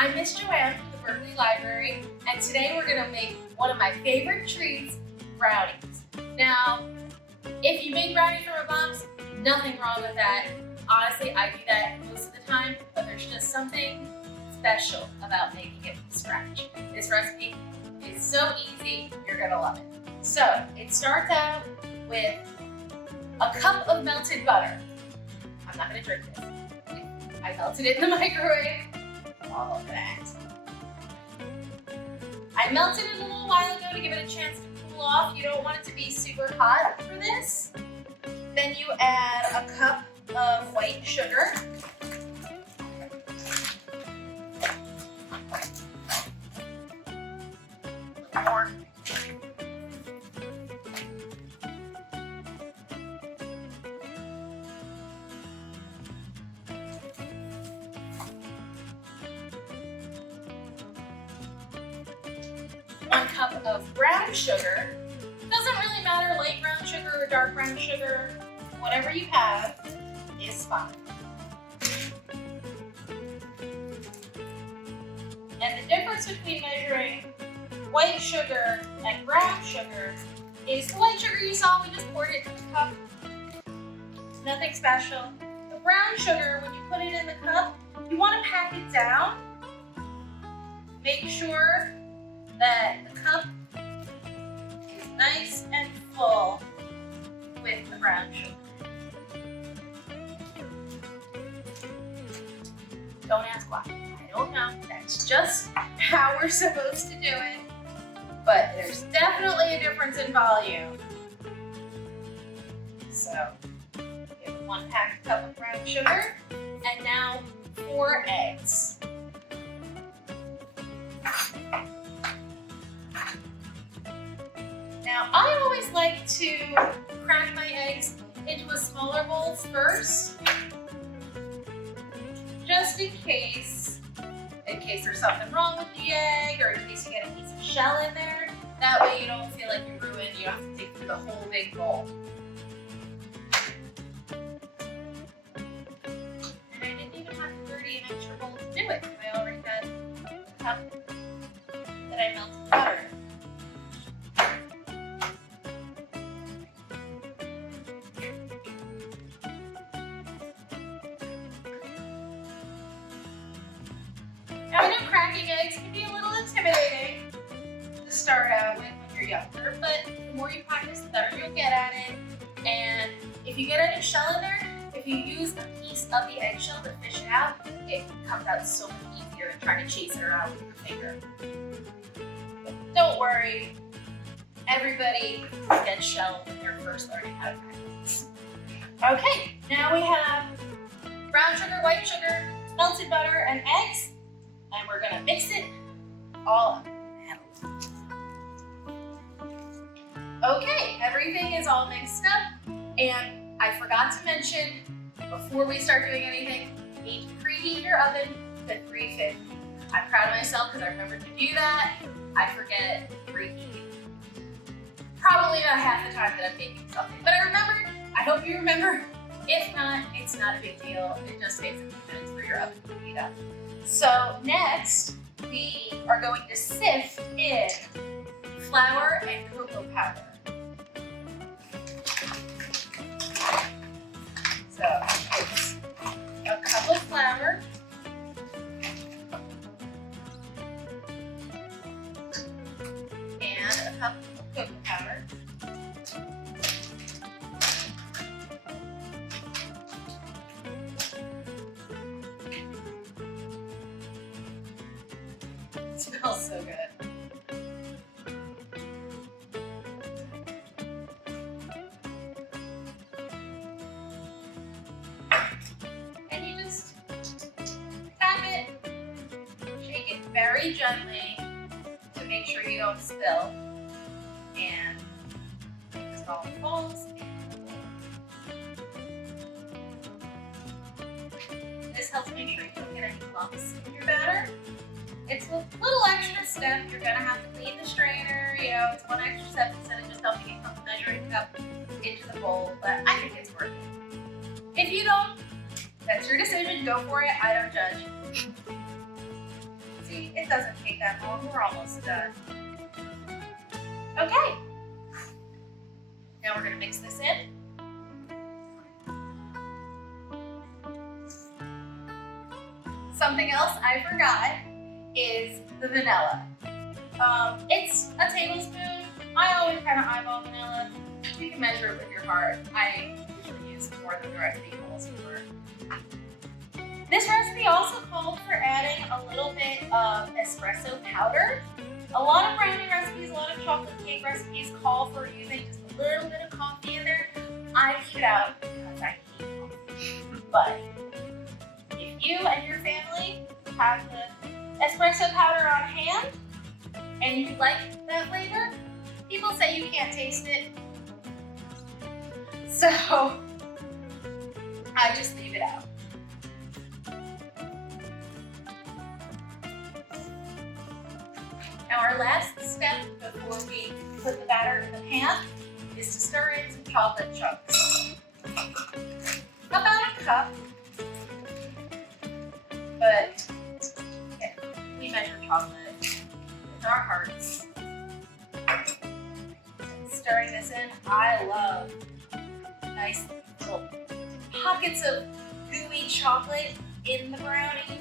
I'm Miss Joanne from the Berkeley Library, and today we're going to make one of my favorite treats, brownies. Now, if you make brownies from a box, nothing wrong with that. Honestly, I do that most of the time, but there's just something special about making it from scratch. This recipe is so easy, you're going to love it. So, it starts out with a cup of melted butter. I'm not going to drink this. I melted it in the microwave. All over that. I melted it a little while ago to give it a chance to cool off. You don't want it to be super hot for this. Then you add a cup of white sugar. More. 1 cup of brown sugar. Doesn't really matter, light brown sugar or dark brown sugar, whatever you have is fine. And the difference between measuring white sugar and brown sugar is the white sugar you saw, we just poured it in the cup. Nothing special. The brown sugar, when you put it in the cup, you want to pack it down. Make sure that the cup is nice and full with the brown sugar. Don't ask why. I don't know. That's just how we're supposed to do it. But there's definitely a difference in volume. So, give it 1 packed cup of brown sugar, and now 4 eggs. Now, I always like to crack my eggs into a smaller bowl first, just in case there's something wrong with the egg, or in case you get a piece of shell in there. That way you don't feel like you're ruined, you don't have to dig through the whole big bowl. And I didn't even have to dirty an extra bowl to do it. I already had a cup that I melted butter in. Now, I know cracking eggs can be a little intimidating to start out with when you're younger, but the more you practice, the better you'll get at it. And if you get any shell in there, if you use a piece of the eggshell to fish it out, it comes out so much easier than trying to chase it around with your finger. But don't worry, everybody gets shell when they're first learning how to practice. Okay, now we have brown sugar, white sugar, melted butter, and eggs. And we're gonna mix it all up. Okay, everything is all mixed up. And I forgot to mention, before we start doing anything, you need to preheat your oven to 350. I'm proud of myself because I remembered to do that. I forget preheat. Probably about half the time that I'm making something. But I remembered, I hope you remember. If not, it's not a big deal. It just takes a few minutes for your oven to heat up. So next, we are going to sift in flour and cocoa powder. So it's a cup of flour, and a cup of cocoa powder. It smells so good. And you just tap it, shake it very gently to make sure you don't spill, and just all the balls. This helps make sure you don't get any lumps in your batter. It's a little extra step. You're gonna have to clean the strainer. You know, it's one extra step instead of just helping it from the measuring cup into the bowl. But I think it's worth it. If you don't, that's your decision. Go for it. I don't judge. recipe. It doesn't take that long. We're almost done. Okay. Now we're going to mix this in. Something else I forgot is the vanilla. It's a tablespoon. I always kind of eyeball vanilla. You can measure it with your heart. I usually use more than the recipe calls for. This recipe also called for adding a little bit of espresso powder. A lot of brownie recipes, a lot of chocolate cake recipes call for using just a little bit of coffee in there. I leave it out because I hate coffee. But if you and your family have the espresso powder on hand and you like that flavor, people say you can't taste it. So I just leave it out. Now our last step before we put the batter in the pan is to stir in some chocolate chunks. About a cup, but yeah, we measure chocolate with our hearts. Stirring this in, I love nice little pockets of gooey chocolate in the brownie.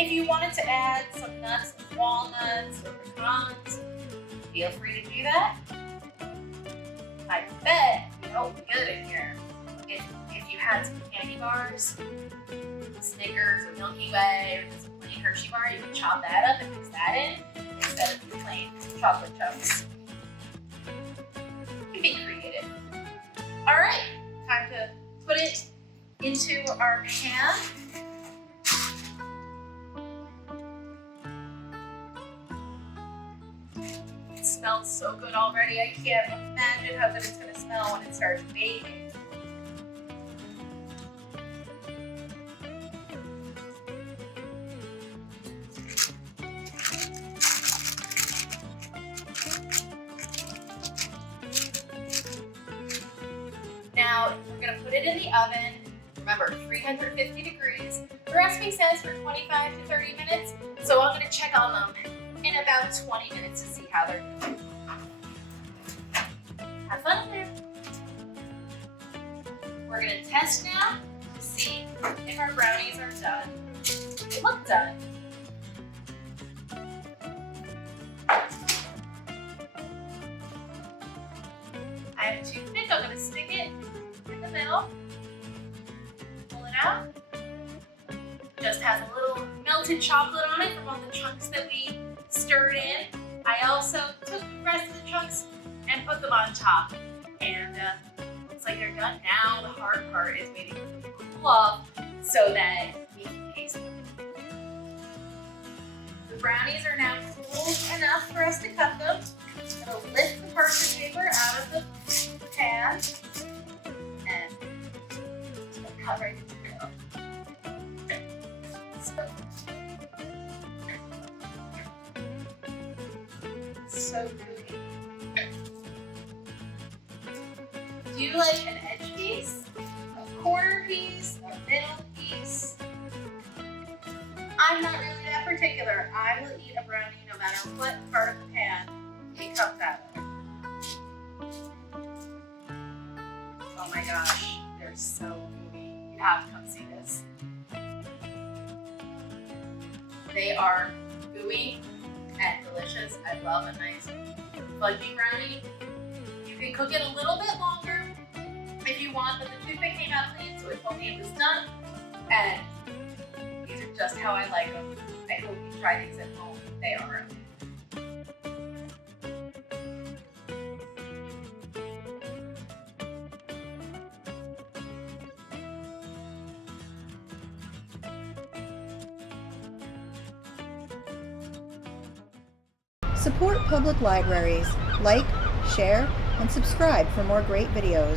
If you wanted to add some nuts, like walnuts or pecans, feel free to do that. I bet it'll be good in here. If you had some candy bars, Snickers or Milky Way, or some plain Hershey bar, you can chop that up and mix that in instead of these plain chocolate chunks. You can be creative. All right, time to put it into our pan. It smells so good already. I can't imagine how good it's going to smell when it starts baking. Now we're going to put it in the oven. Remember, 350 degrees. The recipe says for 25 to 30 minutes, so I'm going to check on them in about 20 minutes to see how they're doing. Have fun there. We're going to test now to see if our brownies are done. They look done. I have a toothpick. I'm going to stick it in the middle. Pull it out. Just has a little melted chocolate on it from all the chunks that we stirred in. I also took the rest of the chunks and put them on top. And looks like they're done. Now the hard part is waiting for them to cool off so that we can taste them. The brownies are now cool enough for us to cut them. I'm going to lift the parchment paper out of the pan and cut right into the middle. So gooey. Do you like an edge piece, a corner piece, a middle piece? I'm not really that particular. I will eat a brownie no matter what part of the pan it comes out of. Oh my gosh, they're so gooey. You have to come see this. They are gooey and delicious. I love a nice fudgy brownie. You can cook it a little bit longer if you want, but the toothpick came out clean, so it told me it was done. And these are just how I like them. I hope you try these at home. They are. Support public libraries. Like, share, and subscribe for more great videos.